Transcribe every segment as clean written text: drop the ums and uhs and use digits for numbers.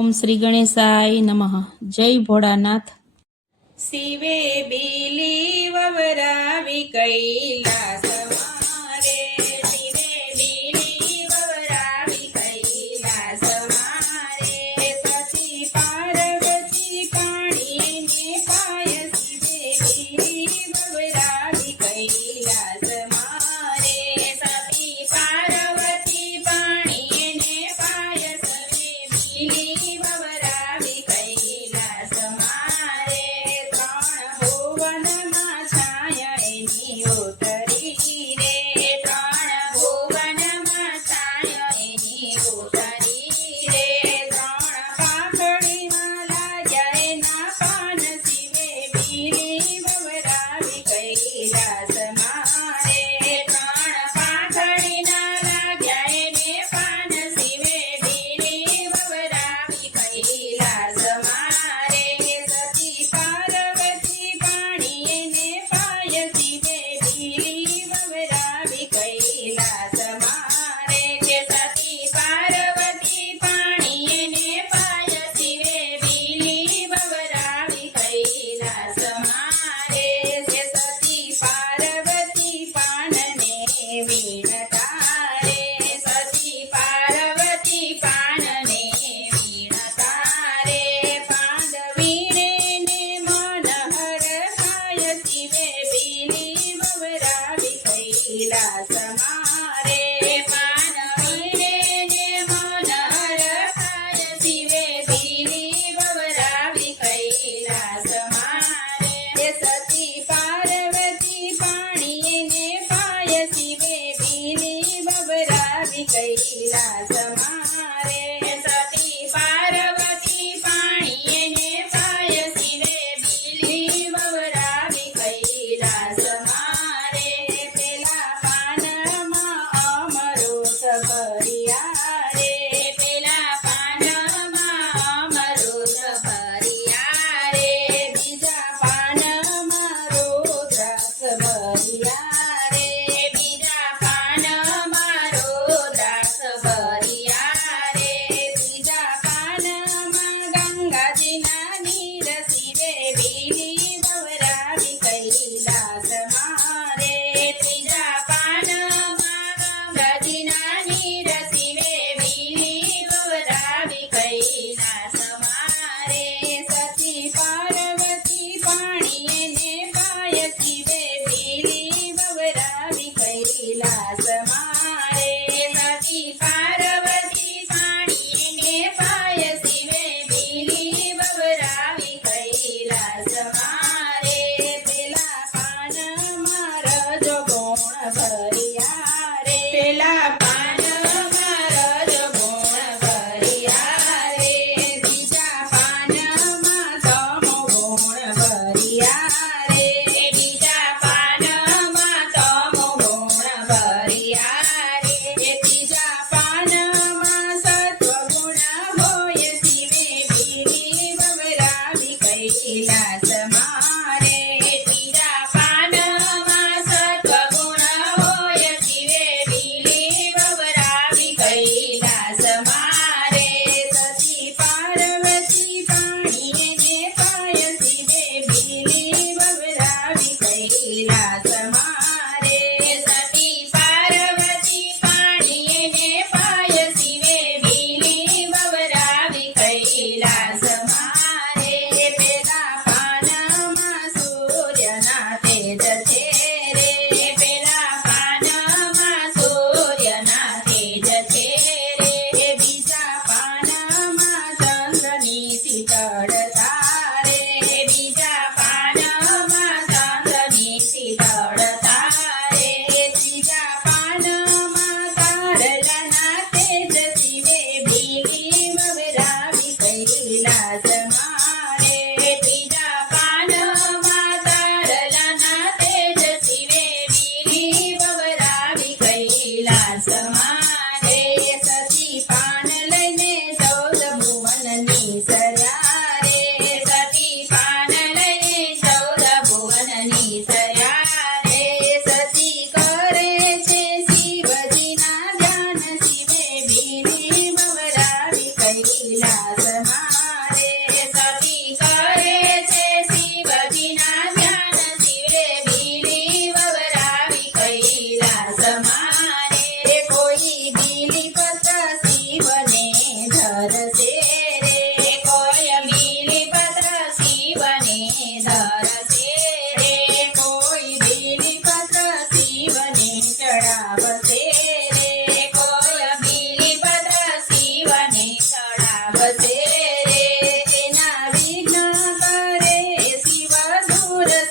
ओम श्री गणेशाय नमः। जय भोळानाथ। शिवे बिली ववरावी कैलास मारे, शिवे बिली ववरावी कैलास मारे, सती पार्वती पाणीने पाय, शिवे बिली ववरावी कैलास मारे, सती पार्वती पाणीने पाय, शिवे बिली ववरावी कैलास मारे, भुवनमा छाया एनी उतरी रे, त्रण भुवनमा छाया एनी उतरी रे, त्रण पाखડીમાં લાગ્યા એના પાન, શિવે બીલી વવરાવી કૈલાસ મારે, ત્રણ પાખડીના લાગ્યા એને પાન, શિવે બીલી વવરાવી કૈલાસ મારે, સતી પાર્વતી પાણીને પાય, શિવે બીલી વવરાવી કૈલાસ મારે, કે સતી પાર્વતી પાણીને પાય, શિવે બીલી વવરાવી કૈલાસ મારે, કે સતી પાર્વતી પાનને વીણતા રે, સતી પાર્વતી પાનને વીણતા રે, પાંદ વીણે ને મન હરખાય, શિવે બીલી વવરાવી કૈલાસ મારે, પાન વીણે ને મન હરખાય, શિવે બીલી વવરાવી કૈલાસ મારે, સતી પાર્વતી પાણીને પાય, શિવે બીલી વવરાવી કૈલાસ મારે, સતી પાર્વતી પાણીને પાય, શિવે બીલી વવરાવી કૈલાસ મારે, પેલા પાનમાં અમૃત ભર્યા રે, પેલા પાનમાં અમૃત ભર્યા રે, બીજા પાનમાં રુદ્રાક્ષ ભર્યા રે, બીજા પાનમાં રુદ્રાક્ષ ભર્યા રે, ત્રીજા પાનમાં ગંગાજીના નીર, શિવે બીલી વવરાવી કૈલાસ મારે, ત્રીજા પાનમાં ગંગાજીના નીર, શિવે બીલી વવરાવી કૈલાસ મારે, સતી પાર્વતી પાણીને પાય, શિવે બીલી વવરાવી કૈલાસ મારે, સતી પાર્વતી પાણીને પાય, શિવે બીલી વવરાવી કૈલાસ મારે, પેલા પાનમાં રજોગુણ ભર્યા રે, પેલા પાનમાં રજોગુણ ભર્યા રે, બીજા પાનમાં તમોગુણ ભર્યા રે, બીજા પાનમાં તમોગુણ ભર્યા રે, ત્રીજા પાનમાં સત્વગુણ હોય, શિવે બીલી વવરાવી કૈલાસ મારે, ત્રીજા પાનમાં સત્વગુણ હોય, શિવે બીલી વવરાવી કૈલાસ મારે, સતી પાર્વતી પાણીને પાય, શિવે બીલી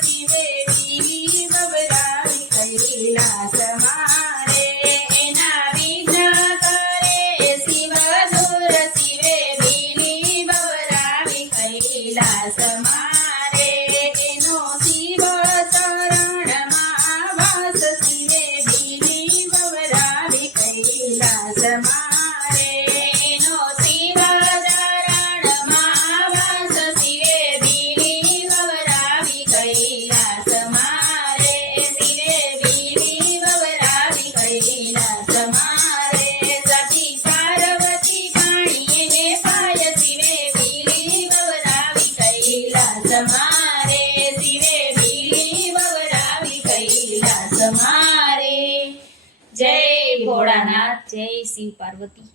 શિવે બીલી બવરાવી કૈલાસ મારે એના વિઘ્ન કરે શિવ દૂર શિવે બીલી બવરાવી કૈલાસ મારે એનો શિવ ચરણમાં વાસ શિવે બીલી બવરાવી કૈલાસ મારે એનો શિવ ચરણમાં વાસ શિવે બીલી બવરાવી કૈલાસ મારે શિવે બીલી બવરાવી કૈલાસ મારે સતી પાર્વતી પાણી એને પાય શિવે બીલી બવરાવી કૈલાસ મારે શિવે બીલી બવરાવી કૈલાસ મારે જય ભોળાનાથ જય શિવ પાર્વતી